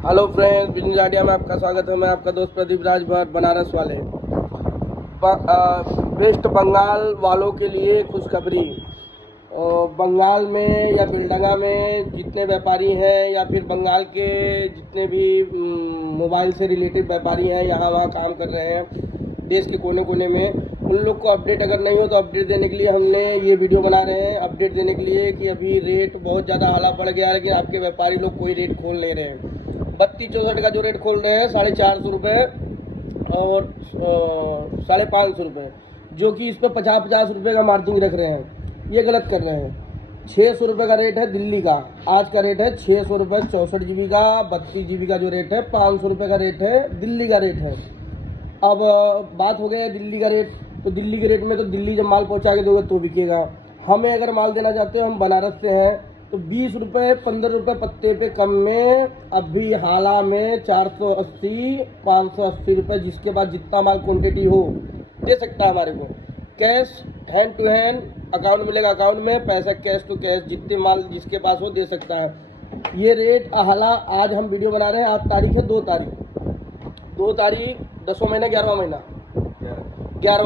Hello friends, business idea में आपका स्वागत है। मैं आपका दोस्त प्रदीप राजभर, बनारस वाले। वेस्ट बंगाल वालों के लिए खुशखबरी। बंगाल में या बिल्डंगा में जितने व्यापारी हैं या फिर बंगाल के जितने भी मोबाइल से रिलेटेड व्यापारी हैं, यहाँ वहाँ काम कर रहे हैं देश के कोने कोने में, उन लोग को अपडेट अगर नहीं हो तो अपडेट देने के लिए हमने ये वीडियो बना रहे हैं। अपडेट देने के लिए कि अभी रेट बहुत ज़्यादा हाला बढ़ गया है, लेकिन आपके व्यापारी लोग कोई रेट खोल नहीं रहे हैं। 32-64 का जो रेट खोल रहे हैं 450 रुपये और 550 रुपये, जो कि इस पर 50-50 रुपये का मार्जिन रख रहे हैं। ये गलत कर रहे हैं। 600 रुपये का रेट है दिल्ली का, आज का रेट है 600 रुपये 64 GB का। 32 GB का जो रेट है 500 रुपये का रेट है, दिल्ली का रेट है। अब बात हो गई है दिल्ली का रेट, तो दिल्ली के रेट में तो दिल्ली जब माल पहुंचा के दोगे तो बिकेगा। हमें अगर माल देना चाहते हो, हम बनारस से हैं, तो 20 रुपये 15 रुपये पत्ते पे कम में अभी हाला में 480-580 रुपये, जिसके बाद जितना माल क्वांटिटी हो दे सकता है हमारे को। Cash hand to hand account मिलेगा, अकाउंट में पैसा कैश टू कैश, जितने माल जिसके पास हो दे सकता है। ये रेट हाला आज हम वीडियो बना रहे हैं। आज तारीख है 2 तारीख, 10वां महीना 11वां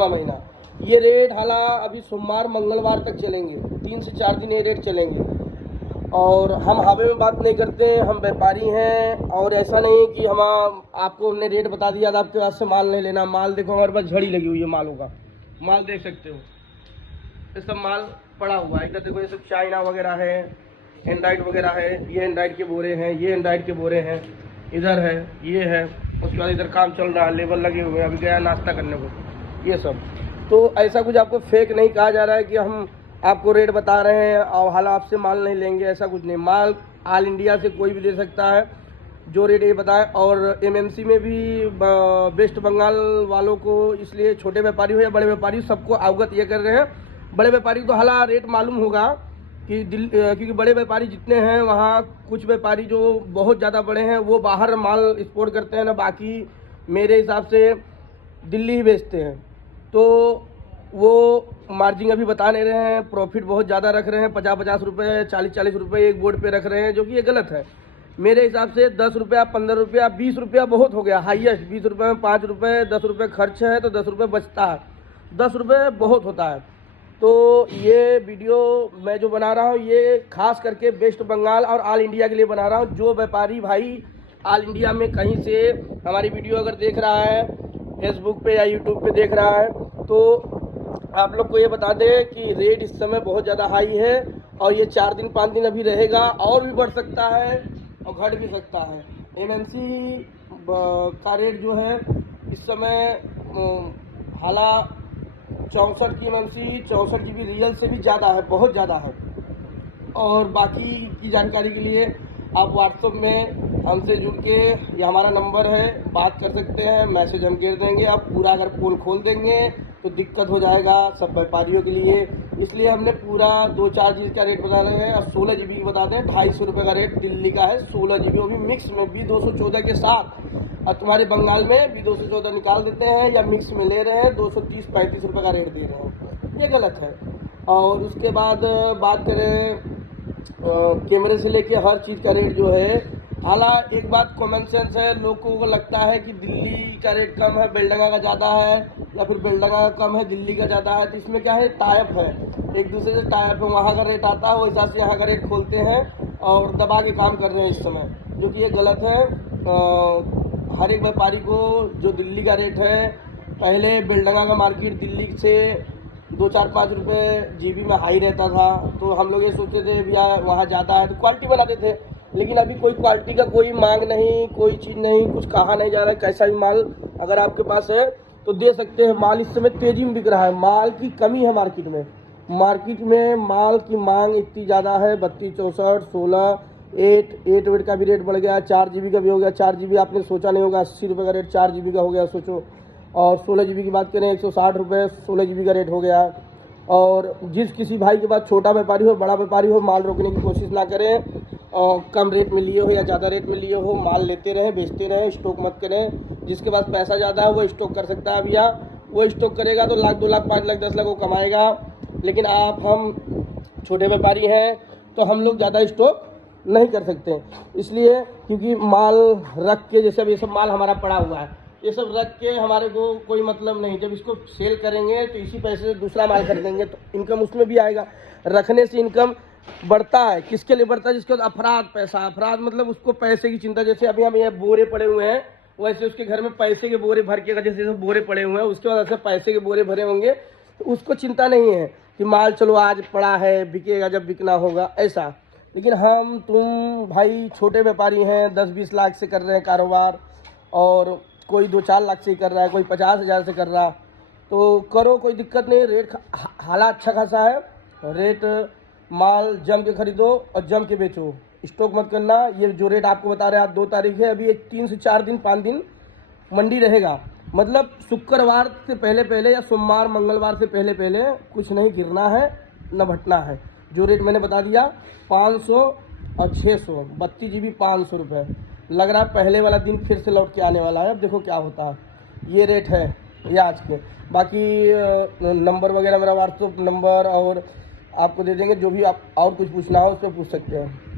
महीना। ये रेट हाला अभी सोमवार मंगलवार तक चलेंगे, 3 से 4 दिन ये रेट चलेंगे। और हम हवा में बात नहीं करते, हम व्यापारी हैं। और ऐसा नहीं कि हम आपको हमने रेट बता दिया था आपके पास से माल नहीं लेना। माल देखो हमारे पास झड़ी लगी हुई है, मालों का माल देख सकते हो, ये सब माल पड़ा हुआ है। इधर देखो, ये सब चाइना वगैरह है, एंड्राइड वगैरह है, ये एंड्राइड के बोरे हैं, ये एंड्राइड के बोरे हैं, इधर है, ये है। उसके बाद इधर काम चल रहा है, लेबर लगे हुए हैं, अभी गया नाश्ता करने को, ये सब। तो ऐसा कुछ आपको फेक नहीं कहा जा रहा है कि हम आपको रेट बता रहे हैं और हाल आपसे माल नहीं लेंगे, ऐसा कुछ नहीं। माल ऑल इंडिया से कोई भी दे सकता है जो रेट ये बताए। और एमएमसी में भी वेस्ट बंगाल वालों को, इसलिए छोटे व्यापारी हो या बड़े व्यापारी, सबको अवगत ये कर रहे हैं। बड़े व्यापारी तो हाल रेट मालूम होगा कि क्योंकि बड़े व्यापारी जितने हैं वहाँ, कुछ व्यापारी जो बहुत ज़्यादा बड़े हैं वो बाहर माल एक्सपोर्ट करते हैं ना, बाकी मेरे हिसाब से दिल्ली ही बेचते हैं। तो वो मार्जिन अभी बता नहीं रहे हैं, प्रॉफिट बहुत ज़्यादा रख रहे हैं, 50-50 रुपये 40-40 रुपये एक बोर्ड पे रख रहे हैं, जो कि ये गलत है। मेरे हिसाब से 10 रुपया 15 रुपया 20 रुपया बहुत हो गया, हाईएस्ट 20 रुपये में 5 रुपये 10 रुपये खर्च है तो 10 रुपये बचता है, 10 रुपये बहुत होता है। तो ये वीडियो मैं जो बना रहा हूँ ये खास करके वेस्ट बंगाल और ऑल इंडिया के लिए बना रहा हूँ। जो व्यापारी भाई ऑल इंडिया में कहीं से हमारी वीडियो अगर देख रहा है, फेसबुक पे या यूट्यूब पे देख रहा है, तो आप लोग को ये बता दें कि रेट इस समय बहुत ज़्यादा हाई है और ये 4 दिन 5 दिन अभी रहेगा, और भी बढ़ सकता है और घट भी सकता है। एमएनसी का रेट जो है इस समय हाला 64 की एमएनसी 64 GB रियल से भी ज़्यादा है, बहुत ज़्यादा है। और बाकी की जानकारी के लिए आप व्हाट्सएप में हमसे जुड़ के, ये हमारा नंबर है, बात कर सकते हैं, मैसेज हम कर देंगे। आप पूरा अगर पोल खोल देंगे तो दिक्कत हो जाएगा सब व्यापारियों के लिए, इसलिए हमने पूरा 2-4 चीज़ का रेट बता रहे हैं। और 16 GB बता दें, 250 रुपये का रेट दिल्ली का है, 16 GB, वो भी मिक्स में B214 के साथ। और तुम्हारे बंगाल में B214 निकाल देते हैं या मिक्स में ले रहे हैं, 230-35 रुपये का रेट दे रहे हैं, ये गलत है। और उसके बाद बात करें कैमरे से लेके हर चीज़ का रेट जो है, हालांकि एक बात कॉमन सेंस है, लोगों को लगता है कि दिल्ली का रेट कम है बेलडंगा का ज़्यादा है, या फिर बेलडंगा का कम है दिल्ली का ज़्यादा है। तो इसमें क्या है, टाइप है, एक दूसरे से टाइप है। वहाँ का रेट आता है, वो हिसाब से यहाँ का रेट खोलते हैं और दबा के काम कर रहे हैं इस समय, जो कि ये गलत है। हर एक व्यापारी को जो दिल्ली का रेट है, पहले बेलडंगा का मार्केट दिल्ली से 2-4-5 रुपये GB में हाई रहता था, तो हम लोग ये सोचते थे भैया वहाँ ज़्यादा है तो क्वालिटी बनाते थे। लेकिन अभी कोई क्वालिटी का कोई मांग नहीं, कोई चीज़ नहीं, कुछ कहा नहीं जा रहा है। कैसा भी माल अगर आपके पास है तो दे सकते हैं। माल इस समय तेज़ी में बिक रहा है, माल की कमी है मार्केट में। माल की मांग इतनी ज़्यादा है, 32-64 16 8 वेट का भी रेट बढ़ गया, 4 GB का भी हो गया। 4 GB आपने सोचा नहीं होगा, 80 रुपये का रेट 4 GB का हो गया, सोचो। और 16 GB की बात करें, 160 रुपये 16 GB का रेट हो गया। और जिस किसी भाई के पास छोटा व्यापारी हो बड़ा व्यापारी हो, माल रोकने की कोशिश ना करें, और कम रेट में लिए हो या ज़्यादा रेट में लिए हो, माल लेते रहें, बेचते रहें, स्टॉक मत करें। जिसके पास पैसा ज़्यादा है वो स्टॉक कर सकता है भैया, वो स्टॉक करेगा तो 1 लाख 2 लाख 5 लाख 10 लाख वो कमाएगा। लेकिन हम छोटे व्यापारी हैं तो हम लोग ज़्यादा स्टॉक नहीं कर सकते, इसलिए क्योंकि माल रख के, जैसे अब ये सब माल हमारा पड़ा हुआ है, ये सब रख के हमारे को कोई मतलब नहीं। जब इसको सेल करेंगे तो इसी पैसे से दूसरा माल खरीदेंगे तो इनकम उसमें भी आएगा। रखने से इनकम बढ़ता है, किसके लिए बढ़ता है? जिसके पास अफराद पैसा, अफराद मतलब उसको पैसे की चिंता। जैसे अभी हम ये बोरे पड़े हुए हैं, वैसे उसके घर में पैसे के बोरे भर के, जैसे जैसे बोरे पड़े हुए हैं उसके बाद ऐसे पैसे के बोरे भरे होंगे, तो उसको चिंता नहीं है कि माल चलो आज पड़ा है, बिकेगा जब बिकना होगा, ऐसा। लेकिन हम तुम भाई छोटे व्यापारी हैं, 10-20 लाख से कर रहे हैं कारोबार, और कोई 2-4 लाख से कर रहा है, कोई 50,000 से कर रहा, तो करो, कोई दिक्कत नहीं। रेट हाला अच्छा खासा है, रेट माल जम के खरीदो और जम के बेचो, स्टॉक मत करना। ये जो रेट आपको बता रहे हैं, आज 2 तारीख है, अभी 3 से 4 दिन 5 दिन मंडी रहेगा, मतलब शुक्रवार से पहले पहले या सोमवार मंगलवार से पहले पहले कुछ नहीं गिरना है न घटना है। जो रेट मैंने बता दिया 500 और 600, 32 GB 500 रुपये। लग रहा है पहले वाला दिन फिर से लौट के आने वाला है। अब देखो क्या होता है। ये रेट है ये आज के। बाकी नंबर वगैरह मेरा व्हाट्सएप नंबर और आपको दे देंगे, जो भी आप और कुछ पूछना हो उस पर पूछ सकते हैं।